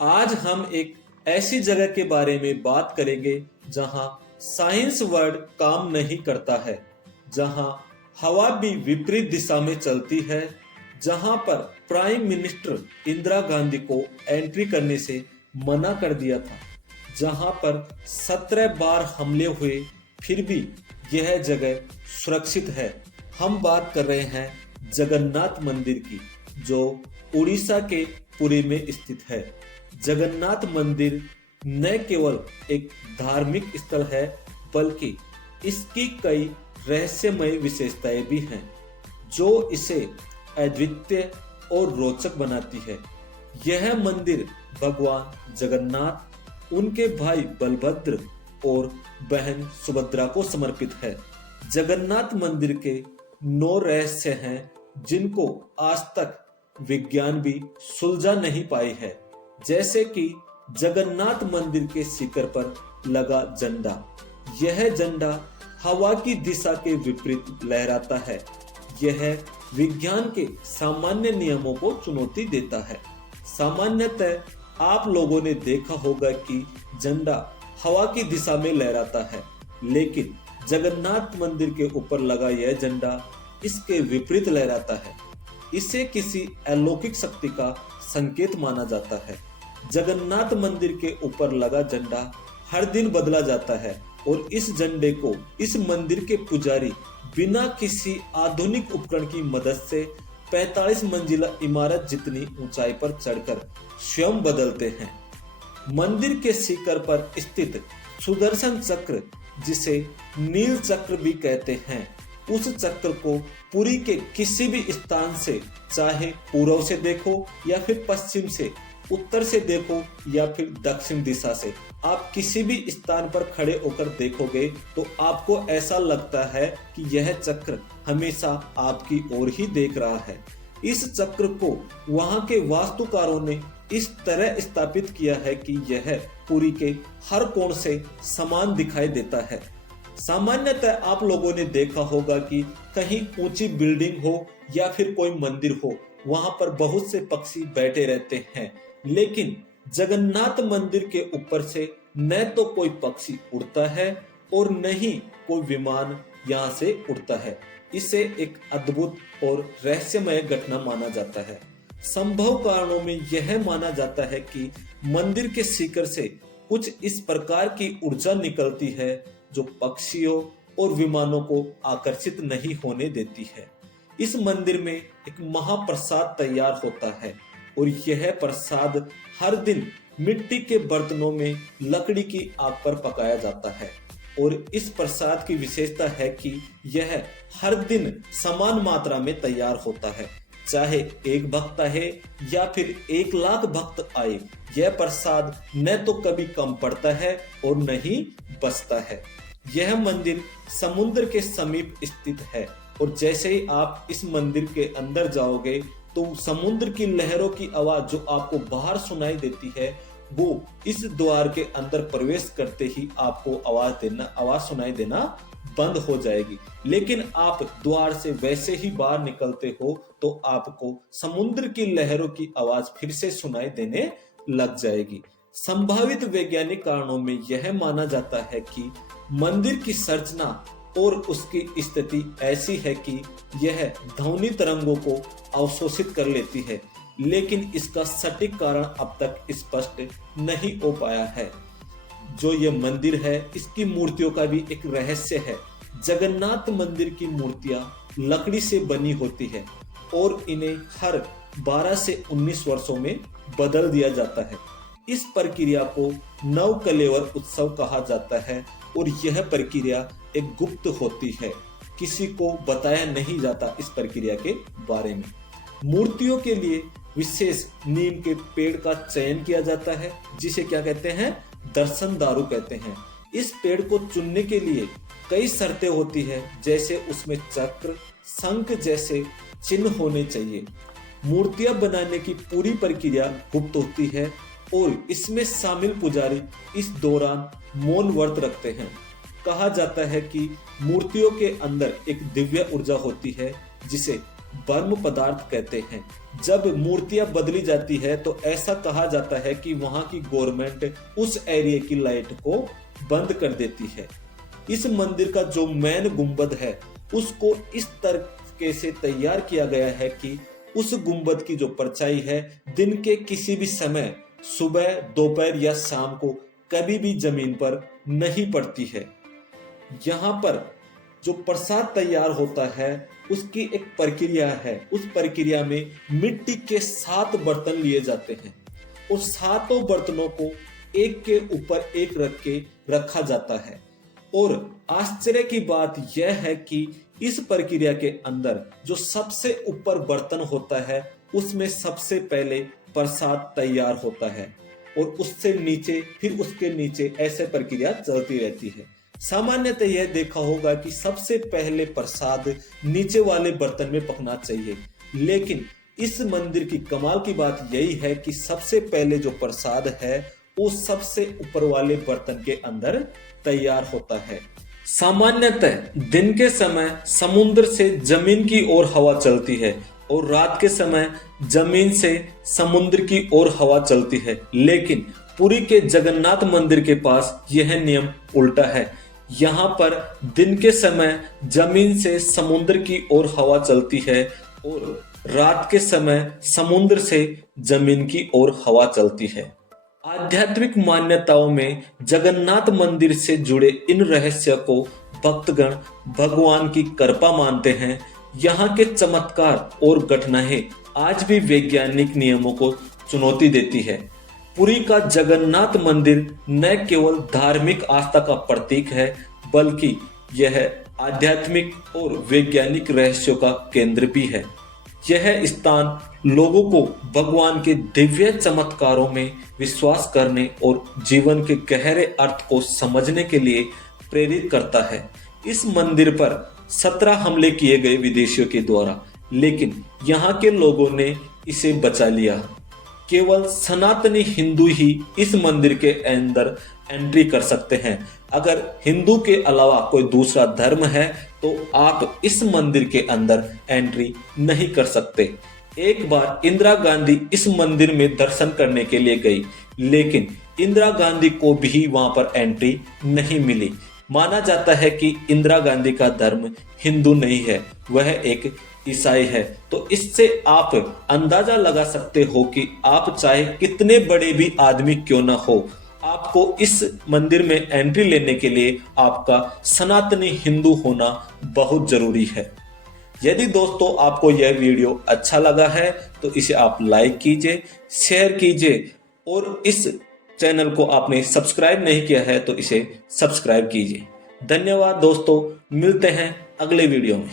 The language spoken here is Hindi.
आज हम एक ऐसी जगह के बारे में बात करेंगे जहां साइंस वर्ड काम नहीं करता है, जहां हवा भी विपरीत दिशा में चलती है, जहां पर प्राइम मिनिस्टर इंदिरा गांधी को एंट्री करने से मना कर दिया था, जहां पर 17 बार हमले हुए फिर भी यह जगह सुरक्षित है। हम बात कर रहे हैं जगन्नाथ मंदिर की, जो उड़ीसा के पुरी में स्थित है। जगन्नाथ मंदिर न केवल एक धार्मिक स्थल है, बल्कि इसकी कई रहस्यमय विशेषताएं भी हैं, जो इसे अद्वितीय और रोचक बनाती है। यह मंदिर भगवान जगन्नाथ, उनके भाई बलभद्र और बहन सुभद्रा को समर्पित है। जगन्नाथ मंदिर के 9 रहस्य हैं, जिनको आज तक विज्ञान भी सुलझा नहीं पाई है। जैसे कि जगन्नाथ मंदिर के शिखर पर लगा झंडा। यह झंडा हवा की दिशा के विपरीत लहराता है। यह विज्ञान के सामान्य नियमों को चुनौती देता है। सामान्यतः आप लोगों ने देखा होगा कि झंडा हवा की दिशा में लहराता है, लेकिन जगन्नाथ मंदिर के ऊपर लगा यह झंडा इसके विपरीत लहराता है। इसे किसी अलौकिक शक्ति का संकेत माना जाता है। जगन्नाथ मंदिर के ऊपर लगा झंडा हर दिन बदला जाता है और इस झंडे को इस मंदिर के पुजारी बिना किसी आधुनिक उपकरण की मदद से 45 मंजिला इमारत जितनी ऊंचाई पर चढ़कर स्वयं बदलते हैं। मंदिर के शिखर पर स्थित सुदर्शन चक्र, जिसे नील चक्र भी कहते हैं, उस चक्र को पुरी के किसी भी स्थान से, चाहे पूर्व से देखो या फिर पश्चिम से, उत्तर से देखो या फिर दक्षिण दिशा से, आप किसी भी स्थान पर खड़े होकर देखोगे तो आपको ऐसा लगता है कि यह चक्र हमेशा आपकी ओर ही देख रहा है। इस चक्र को वहां के वास्तुकारों ने इस तरह स्थापित किया है कि यह पुरी के हर कोण से समान दिखाई देता है। सामान्यतः आप लोगों ने देखा होगा कि कहीं ऊंची बिल्डिंग हो या फिर कोई मंदिर हो, वहां पर बहुत से पक्षी बैठे रहते हैं, लेकिन जगन्नाथ मंदिर के ऊपर से न तो कोई पक्षी उड़ता है और न ही कोई विमान यहाँ से उड़ता है। इसे एक अद्भुत और रहस्यमय घटना माना जाता है। संभव कारणों में यह माना जाता है कि मंदिर के शिखर से कुछ इस प्रकार की ऊर्जा निकलती है जो पक्षियों और विमानों को आकर्षित नहीं होने देती है। इस मंदिर में एक महाप्रसाद तैयार होता है और यह प्रसाद हर दिन मिट्टी के बर्तनों में लकड़ी की आग पर पकाया जाता है और इस प्रसाद की विशेषता है कि यह हर दिन समान मात्रा में तैयार होता है। चाहे एक भक्त है या फिर 1 लाख भक्त आए, यह प्रसाद न तो कभी कम पड़ता है और न ही बचता है। यह मंदिर समुद्र के समीप स्थित है और जैसे ही आप इस मंदिर के अंदर जाओगे तो समुद्र की लहरों की आवाज जो आपको बाहर सुनाई देती है, वो इस द्वार के अंदर प्रवेश करते ही आपको आवाज सुनाई देना बंद हो जाएगी। लेकिन आप द्वार से वैसे ही बाहर निकलते हो तो आपको समुद्र की लहरों की आवाज फिर से सुनाई देने लग जाएगी। संभावित वैज्ञानिक कारणों में यह माना जाता है कि मंदिर की संरचना और उसकी स्थिति ऐसी है कि यह ध्वनि तरंगों को अवशोषित कर लेती है, लेकिन इसका सटीक कारण अब तक स्पष्ट नहीं हो पाया है। जो ये मंदिर है, इसकी मूर्तियों का भी एक रहस्य है। जगन्नाथ मंदिर की मूर्तियां लकड़ी से बनी होती है और इन्हें हर 12 से 19 वर्षों में बदल दिया जाता है। इस प्रक्रिया को नवकलेवर उत्सव कहा जाता है और यह प्रक्रिया एक गुप्त होती है, किसी को बताया नहीं जाता इस प्रक्रिया के बारे में। मूर्तियों के लिए विशेष नीम के पेड़ का चयन किया जाता है, जिसे क्या कहते हैं, दर्शन दारू कहते हैं। इस पेड़ को चुनने के लिए कई शर्तें होती है, जैसे उसमें चक्र, शंख जैसे चिन्ह होने चाहिए। मूर्तियां बनाने की पूरी प्रक्रिया गुप्त होती है और इसमें शामिल पुजारी इस दौरान मौन व्रत रखते हैं। कहा जाता है कि मूर्तियों के अंदर एक दिव्य ऊर्जा होती है जिसे बर्म पदार्थ कहते हैं। जब मूर्तियां बदली जाती है तो ऐसा कहा जाता है कि वहां की गवर्नमेंट उस एरिया की लाइट को बंद कर देती है। इस मंदिर का जो मेन गुंबद है उसको इस तरीके से तैयार किया गया है कि उस गुंबद की जो परछाई है दिन के किसी भी समय, सुबह, दोपहर या शाम को कभी भी जमीन पर नहीं पड़ती है। यहाँ पर जो प्रसाद तैयार होता है उसकी एक प्रक्रिया है। उस प्रक्रिया में मिट्टी के 7 बर्तन लिए जाते हैं और सातों बर्तनों को एक के ऊपर एक रख के रखा जाता है। और आश्चर्य की बात यह है कि इस प्रक्रिया के अंदर जो सबसे ऊपर बर्तन होता है उसमें सबसे पहले प्रसाद तैयार होता है और उससे नीचे, फिर उसके नीचे, ऐसे प्रक्रिया चलती रहती है। सामान्यतः यह देखा होगा कि सबसे पहले प्रसाद नीचे वाले बर्तन में पकना चाहिए, लेकिन इस मंदिर की कमाल की बात यही है कि सबसे पहले जो प्रसाद है वो सबसे ऊपर वाले बर्तन के अंदर तैयार होता है। सामान्यतः दिन के समय समुद्र से जमीन की ओर हवा चलती है और रात के समय जमीन से समुद्र की ओर हवा चलती है, लेकिन पुरी के जगन्नाथ मंदिर के पास यह नियम उल्टा है। यहाँ पर दिन के समय जमीन से समुद्र की ओर हवा चलती है और रात के समय समुद्र से जमीन की ओर हवा चलती है। आध्यात्मिक मान्यताओं में जगन्नाथ मंदिर से जुड़े इन रहस्य को भक्तगण भगवान की कृपा मानते हैं। यहाँ के चमत्कार और घटनाएं आज भी वैज्ञानिक नियमों को चुनौती देती है। पुरी का जगन्नाथ मंदिर न केवल धार्मिक आस्था का प्रतीक है बल्कि यह आध्यात्मिक और वैज्ञानिक रहस्यों का केंद्र भी है। यह स्थान लोगों को भगवान के दिव्य चमत्कारों में विश्वास करने और जीवन के गहरे अर्थ को समझने के लिए प्रेरित करता है। इस मंदिर पर 17 हमले किए गए विदेशियों के द्वारा, लेकिन यहाँ के लोगों ने इसे बचा लिया। केवल सनातनी हिंदू ही इस मंदिर के अंदर एंट्री कर सकते हैं। अगर हिंदू के अलावा कोई दूसरा धर्म है तो आप इस मंदिर के अंदर एंट्री नहीं कर सकते। एक बार इंदिरा गांधी इस मंदिर में दर्शन करने के लिए गई, लेकिन इंदिरा गांधी को भी वहां पर एंट्री नहीं मिली। माना जाता है कि इंदिरा गांधी का धर्म हिंदू नहीं है, वह एक ईसाई है। तो इससे आप अंदाजा लगा सकते हो कि आप चाहे कितने बड़े भी आदमी क्यों ना हो, आपको इस मंदिर में एंट्री लेने के लिए आपका सनातनी हिंदू होना बहुत जरूरी है। यदि दोस्तों आपको यह वीडियो अच्छा लगा है तो इसे आप लाइक कीजिए, शेयर कीजिए और इस चैनल को आपने सब्सक्राइब नहीं किया है तो इसे सब्सक्राइब कीजिए। धन्यवाद दोस्तों, मिलते हैं अगले वीडियो में।